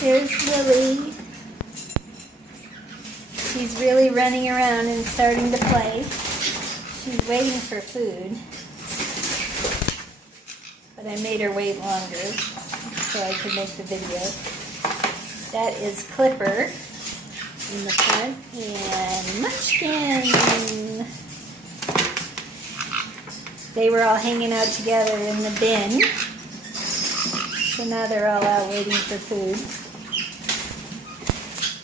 There's Lily. She's really running around and starting to play. She's waiting for food. But I made her wait longer so I could make the video. That is Clipper in the front and Munchkin. They were all hanging out together in the bin. So now they're all out waiting for food.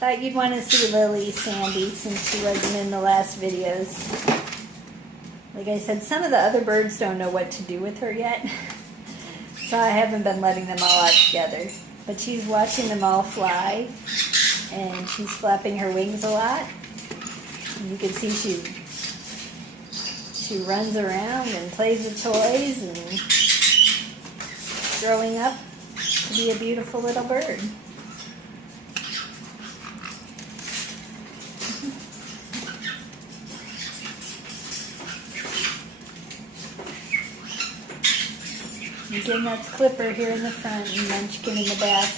Thought you'd want to see Lily, Sandy, since she wasn't in the last videos. Like I said, some of the other birds don't know what to do with her yet. So I haven't been letting them all out together. But she's watching them all fly. And she's flapping her wings a lot. And you can see she runs around and plays with toys and growing up to be a beautiful little bird. Again, that's Clipper here in the front and Munchkin in the back.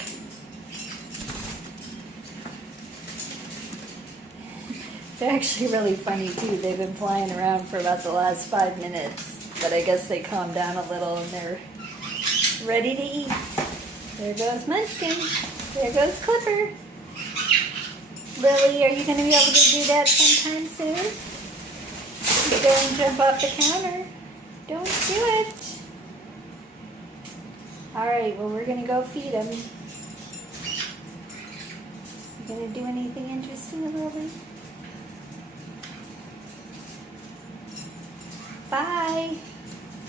They're actually really funny too. They've been flying around for about the last 5 minutes, but I guess they calmed down a little and they're ready to eat. There goes Munchkin. There goes Clipper. Lily, are you going to be able to do that sometime soon? Go and jump off the counter. Don't do it. Alright, well, we're going to go feed them. You going to do anything interesting, Lily? Bye.